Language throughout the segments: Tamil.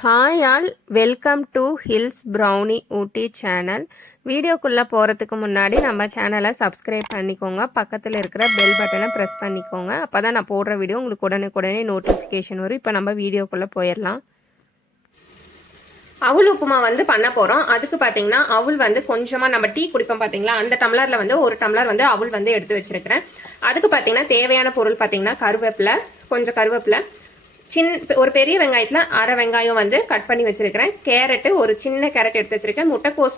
Hi all, welcome to hills brownie Ooty channel. வீடியோக்குள்ளே போகிறதுக்கு முன்னாடி நம்ம சேனலை சப்ஸ்கிரைப் பண்ணிக்கோங்க. பக்கத்தில் இருக்கிற பெல் பட்டனை ப்ரெஸ் பண்ணிக்கோங்க. அப்போ தான் நான் போடுற வீடியோ உங்களுக்கு உடனே நோட்டிஃபிகேஷன் வரும். இப்போ நம்ம வீடியோக்குள்ளே போயிடலாம். அவுள் உப்புமா பண்ண போகிறோம். அதுக்கு பார்த்தீங்கன்னா அவுள் கொஞ்சமாக நம்ம டீ குடிப்போம் பார்த்தீங்களா, அந்த டம்ளரில் ஒரு டம்ளர் அவுள் எடுத்து வச்சிருக்கிறேன். அதுக்கு பார்த்தீங்கன்னா தேவையான பொருள் பார்த்தீங்கன்னா கருவேப்பிலை, கொஞ்சம் கருவேப்பிலை, ஒரு பெரிய வெங்காயத்தில் அரை வெங்காயம் கட் பண்ணி வச்சிருக்கிறேன். கேரட்டு, ஒரு சின்ன கேரட் எடுத்து வச்சிருக்கேன். முட்டைக்கோஸ்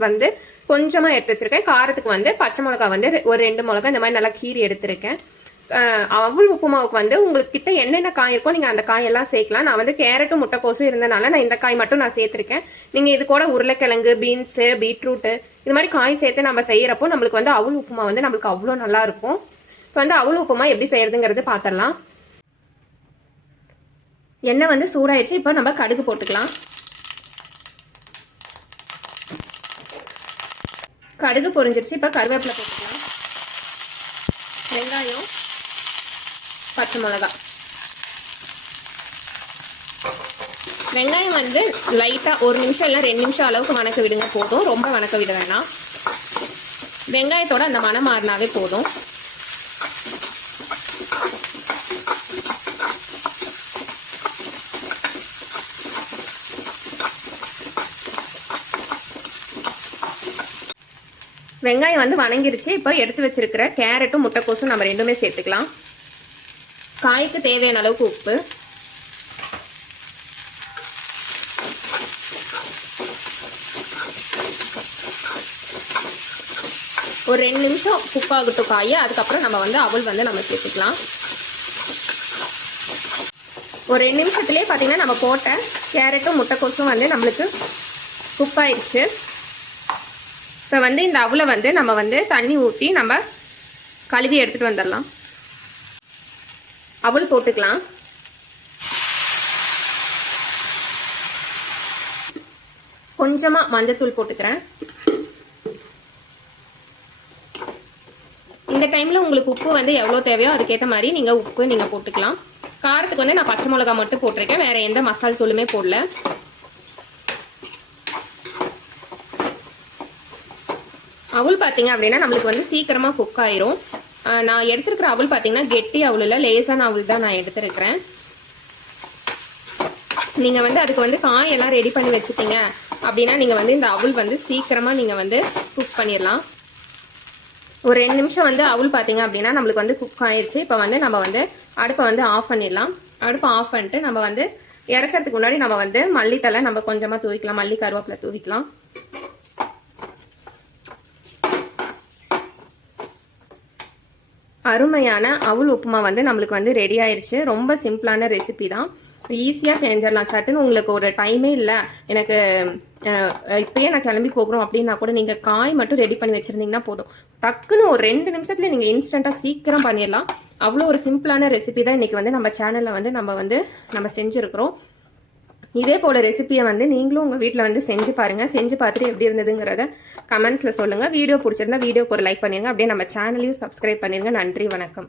கொஞ்சமாக எடுத்து வச்சிருக்கேன். காரத்துக்கு பச்சை மிளகா ஒரு 2 மிளகா இந்த மாதிரி நல்லா கீரி எடுத்திருக்கேன். அவுள் உப்புமாவுக்கு உங்களுக்கு கிட்ட என்னென்ன காய் இருக்கோ நீங்கள் அந்த காயெல்லாம் சேர்க்கலாம். நான் கேரட்டும் முட்டைக்கோசும் இருந்தனால நான் இந்த காய் மட்டும் நான் சேர்த்துருக்கேன். நீங்கள் இது கூட உருளைக்கிழங்கு, பீன்ஸு, பீட்ரூட்டு இது மாதிரி காய் சேர்த்து நம்ம செய்யறப்போ நம்மளுக்கு அவுள் உப்புமா நம்மளுக்கு அவ்வளோ நல்லா இருக்கும். இப்போ அவுள் உப்புமா எப்படி செய்யறதுங்கிறது பார்த்துடலாம். எண்ணெய் சூடாயிடுச்சு. இப்போ நம்ம கடுகு போட்டுக்கலாம். கடுகு பொரிஞ்சிருச்சு. இப்போ கருவேப்பிலை போட்டுக்கலாம். வெங்காயம், பச்சை மிளகா. வெங்காயம் லைட்டா 1 நிமிஷம் இல்லை 2 நிமிஷம் அளவுக்கு வணக்க விடுங்க போதும். ரொம்ப வணக்க விட வேணாம். வெங்காயத்தோட அந்த மனம் மாறினாவே போதும். வெங்காயம் வணங்கிருச்சு. இப்போ எடுத்து வச்சிருக்கிற கேரட்டும் முட்டைக்கோசும் நம்ம ரெண்டுமே சேர்த்துக்கலாம். காய்க்கு தேவையான அளவுக்கு உப்பு, ஒரு 2 நிமிஷம் குக் ஆகட்டும் காய். அதுக்கப்புறம் நம்ம அவுள் நம்ம சேர்த்துக்கலாம். ஒரு 2 நிமிஷத்துலேயே பார்த்தீங்கன்னா நம்ம போட்ட கேரட்டும் முட்டைக்கோசும் நம்மளுக்கு குக் ஆயிடுச்சு. இப்போ இந்த அவுளை நம்ம தண்ணி ஊற்றி நம்ம கழுவி எடுத்துகிட்டு வந்துடலாம். அவுள் போட்டுக்கலாம். கொஞ்சமாக மஞ்சத்தூள் போட்டுக்கிறேன். இந்த டைமில் உங்களுக்கு உப்பு எவ்வளோ தேவையோ அதுக்கேற்ற மாதிரி நீங்கள் உப்பு நீங்கள் போட்டுக்கலாம். காரத்துக்கு நான் பச்சை மிளகா மட்டும் போட்டிருக்கேன். வேறு எந்த மசால் தூளுமே போடல. அவுள் பார்த்தீங்க அப்படின்னா நம்மளுக்கு சீக்கிரமாக குக் ஆயிரும். நான் எடுத்துருக்கிற அவுள் பார்த்தீங்கன்னா கெட்டி அவுள் இல்லை, லேசான அவுள் தான் நான் எடுத்துருக்கிறேன். நீங்கள் அதுக்கு காயெல்லாம் ரெடி பண்ணி வச்சுட்டீங்க அப்படின்னா நீங்கள் இந்த அவுள் சீக்கிரமாக நீங்கள் குக் பண்ணிடலாம். ஒரு 2 நிமிஷம் அவுள் பார்த்தீங்க அப்படின்னா நம்மளுக்கு குக் ஆயிடுச்சு. இப்போ நம்ம அடுப்பை ஆஃப் பண்ணிடலாம். அடுப்பை ஆஃப் பண்ணிட்டு நம்ம இறக்கிறதுக்கு முன்னாடி நம்ம மல்லித்தலை நம்ம கொஞ்சமாக தூவிக்கலாம். மல்லி கருவேப்பிலை தூவிக்கலாம். அருமையான அவுள் உப்புமா நம்மளுக்கு ரெடி ஆயிடுச்சு. ரொம்ப சிம்பிளான ரெசிபி தான். ஈஸியாக செஞ்சிடலாம். சட்டுன்னு உங்களுக்கு ஒரு டைமே இல்லை, எனக்கு இப்பயே நான் கிளம்பி போகிறோம் அப்படின்னா கூட நீங்கள் காய் மட்டும் ரெடி பண்ணி வச்சுருந்தீங்கன்னா போதும். டக்குன்னு ஒரு 2 நிமிஷத்தில் நீங்கள் இன்ஸ்டண்ட்டாக சீக்கிரம் பண்ணிடலாம். அவ்வளோ ஒரு சிம்பிளான ரெசிபி தான் இன்றைக்கி நம்ம சேனலில் நம்ம செஞ்சுருக்கிறோம். இதே போல் ரெசிபியை நீங்களும் உங்கள் வீட்டில் செஞ்சு பாருங்கள். செஞ்சு பார்த்துட்டு எப்படி இருந்ததுங்கிறத கமெண்ட்ஸில் சொல்லுங்கள். வீடியோ பிடிச்சிருந்தா வீடியோக்கு ஒரு லைக் பண்ணிடுங்க. அப்படியே நம்ம சேனலையும் சப்ஸ்கிரைப் பண்ணிடுங்க. நன்றி, வணக்கம்.